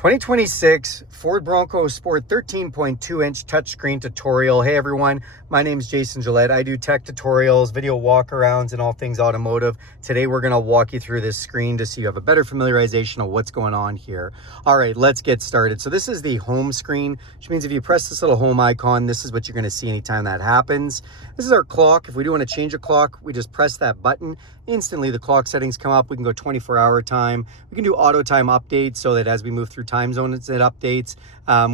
2026 Ford Bronco Sport 13.2-inch touchscreen tutorial. Hey everyone, my name is Jason Gillette. I do tech tutorials, video walkarounds, and all things automotive. Today we're going to walk you through this screen just so you have a better familiarization of what's going on here. All right, let's get started. So this is the home screen, which means if you press this little home icon, this is what you're going to see anytime that happens. This is our clock. If we do want to change a clock, we just press that button. Instantly the clock settings come up. We can go 24-hour time. We can do auto time updates so that as we move through time zones it updates,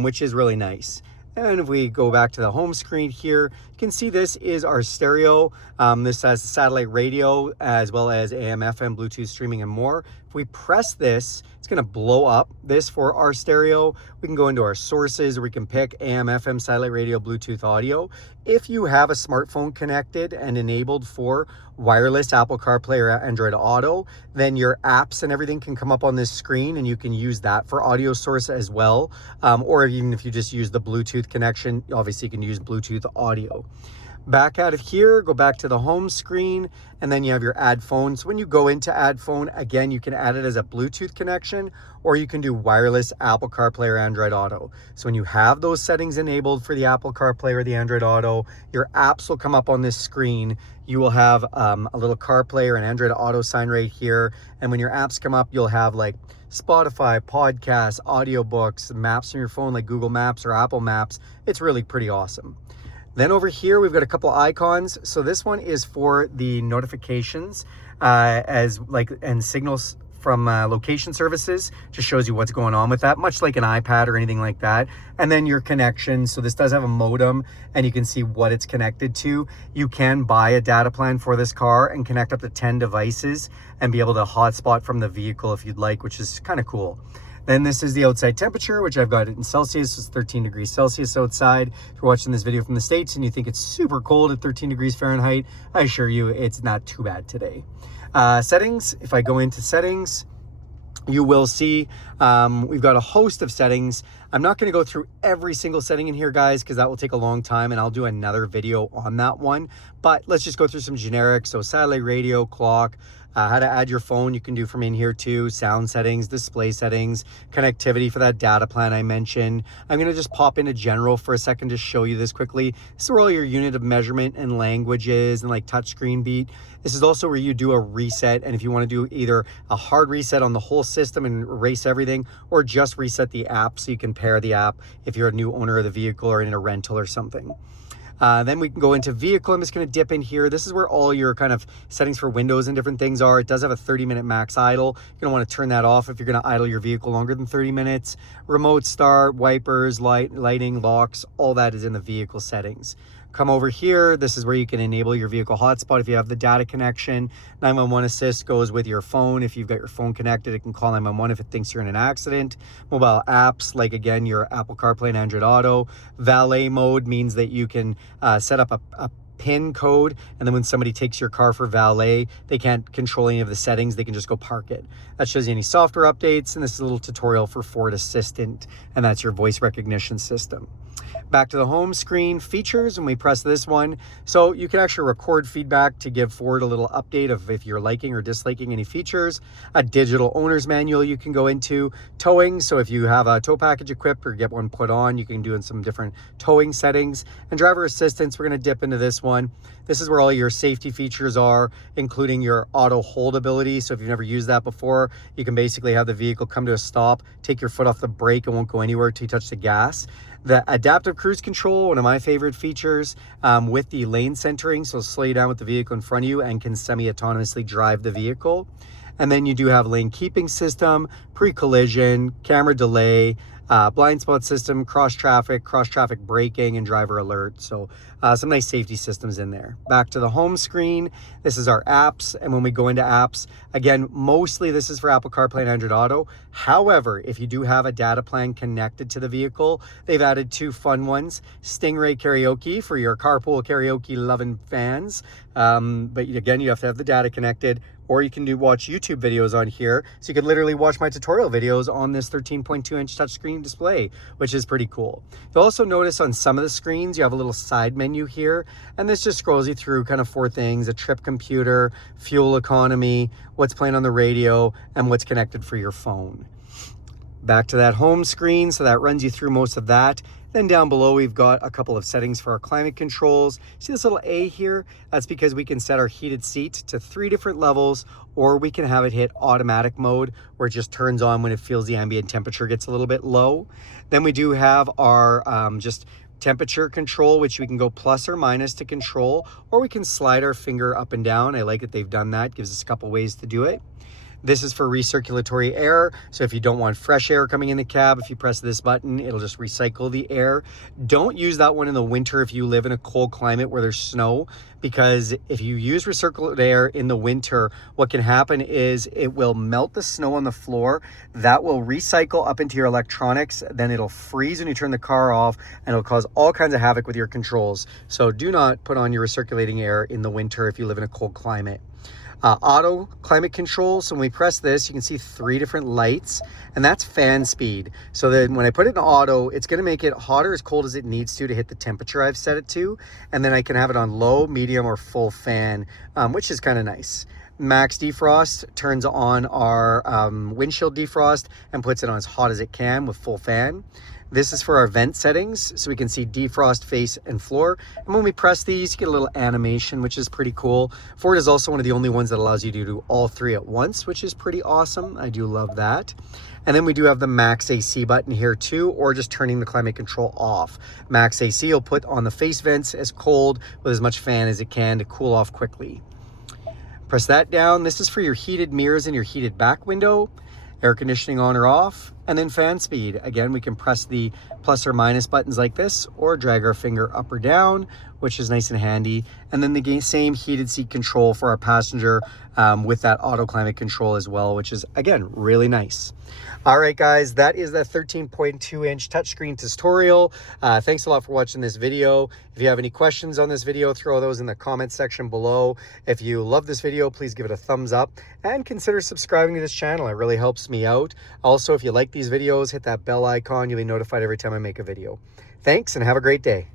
which is really nice. And if we go back to the home screen here, you can see this is our stereo. This has satellite radio as well as AM, FM, Bluetooth streaming and more. If we press this, it's going to blow up this for our stereo. We can go into our sources, or we can pick AM, FM, satellite radio, Bluetooth audio. If you have a smartphone connected and enabled for wireless Apple CarPlay or Android Auto, then your apps and everything can come up on this screen and you can use that for audio source as well. Or even if you just use the Bluetooth connection, obviously you can use Bluetooth audio. Back out of here, go back to the home screen, and then you have your add phone. So when you go into add phone, again, you can add it as a Bluetooth connection, or you can do wireless Apple CarPlay or Android Auto. So when you have those settings enabled for the Apple CarPlay or the Android Auto, your apps will come up on this screen. You will have a little CarPlay or an Android Auto sign right here. And when your apps come up, you'll have like Spotify, podcasts, audiobooks, maps from your phone like Google Maps or Apple Maps. It's really pretty awesome. Then over here, we've got a couple icons. So this one is for the notifications and signals from location services. Just shows you what's going on with that, much like an iPad or anything like that. And then your connection. So this does have a modem and you can see what it's connected to. You can buy a data plan for this car and connect up to 10 devices and be able to hotspot from the vehicle if you'd like, which is kind of cool. Then this is the outside temperature, which I've got it in Celsius. It's 13 degrees Celsius outside. If you're watching this video from the States and you think it's super cold at 13 degrees Fahrenheit, I assure you it's not too bad today. Settings, if I go into settings, you will see we've got a host of settings. I'm not going to go through every single setting in here, guys, because that will take a long time, and I'll do another video on that one. But let's just go through some generic. So satellite radio, clock, how to add your phone, you can do from in here too, sound settings, display settings, connectivity for that data plan I mentioned. I'm going to just pop into general for a second to show you this quickly. This is where all your unit of measurement and languages and like touchscreen beat. This is also where you do a reset, and if you want to do either a hard reset on the whole system and erase everything, or just reset the app so you can pair the app if you're a new owner of the vehicle or in a rental or something. Then we can go into vehicle. I'm just going to dip in here. This is where all your kind of settings for windows and different things are. It does have a 30-minute max idle. You're going to want to turn that off if you're going to idle your vehicle longer than 30 minutes. Remote start, wipers, lighting, locks, all that is in the vehicle settings. Come over here. This is where you can enable your vehicle hotspot if you have the data connection. 911 assist goes with your phone. If you've got your phone connected, it can call 911 if it thinks you're in an accident. Mobile apps, like again, your Apple CarPlay and Android Auto. Valet mode means that you can set up a PIN code, and then when somebody takes your car for valet, they can't control any of the settings. They can just go park it. That shows you any software updates, and this is a little tutorial for Ford Assistant, and that's your voice recognition system. Back to the home screen, features, and we press this one. So you can actually record feedback to give Ford a little update of if you're liking or disliking any features. A digital owner's manual you can go into. Towing, so if you have a tow package equipped or get one put on, you can do in some different towing settings. And driver assistance, we're going to dip into this one. This is where all your safety features are, including your auto hold ability. So if you've never used that before, you can basically have the vehicle come to a stop, take your foot off the brake, and won't go anywhere till you touch the gas. The adaptive cruise control, one of my favorite features, with the lane centering, so slow you down with the vehicle in front of you and can semi-autonomously drive the vehicle. And then you do have lane keeping system, pre-collision, camera delay, blind spot system, cross traffic braking, and driver alert. So some nice safety systems in there. Back to the home screen. This is our apps. And when we go into apps, again, mostly this is for Apple CarPlay and Android Auto. However, if you do have a data plan connected to the vehicle, they've added two fun ones. Stingray Karaoke for your carpool karaoke loving fans. But again, you have to have the data connected, or you can watch YouTube videos on here. So you can literally watch my tutorial videos on this 13.2-inch touchscreen display, which is pretty cool. You'll also notice on some of the screens, you have a little side menu here, and this just scrolls you through kind of four things: a trip computer, fuel economy, what's playing on the radio, and what's connected for your phone. Back to that home screen, so that runs you through most of that. Then down below, we've got a couple of settings for our climate controls. See this little A here? That's because we can set our heated seat to 3 different levels, or we can have it hit automatic mode, where it just turns on when it feels the ambient temperature gets a little bit low. Then we do have our just temperature control, which we can go plus or minus to control, or we can slide our finger up and down. I like that they've done that. Gives us a couple ways to do it. This is for recirculatory air. So if you don't want fresh air coming in the cab, if you press this button, it'll just recycle the air. Don't use that one in the winter if you live in a cold climate where there's snow, because if you use recirculated air in the winter, what can happen is it will melt the snow on the floor. That will recycle up into your electronics. Then it'll freeze when you turn the car off, and it'll cause all kinds of havoc with your controls. So do not put on your recirculating air in the winter if you live in a cold climate. Auto climate control. So when we press this, you can see 3 different lights, and that's fan speed. So then when I put it in auto, it's going to make it hot or as cold as it needs to hit the temperature I've set it to. And then I can have it on low, medium, or full fan, which is kind of nice. Max defrost turns on our windshield defrost and puts it on as hot as it can with full fan. This is for our vent settings, so we can see defrost, face, and floor. And when we press these, you get a little animation, which is pretty cool. Ford is also one of the only ones that allows you to do all 3 at once, which is pretty awesome. I do love that. And then we do have the max AC button here too, or just turning the climate control off. Max AC will put on the face vents as cold with as much fan as it can to cool off quickly. Press that down. This is for your heated mirrors and your heated back window. Air conditioning on or off, and then fan speed. Again, we can press the plus or minus buttons like this, or drag our finger up or down, which is nice and handy. And then the same heated seat control for our passenger with that auto climate control as well, which is, again, really nice. All right, guys, that is the 13.2-inch touchscreen tutorial. Thanks a lot for watching this video. If you have any questions on this video, throw those in the comment section below. If you love this video, please give it a thumbs up and consider subscribing to this channel. It really helps me out. Also, if you like these videos, hit that bell icon. You'll be notified every time I make a video. Thanks, and have a great day.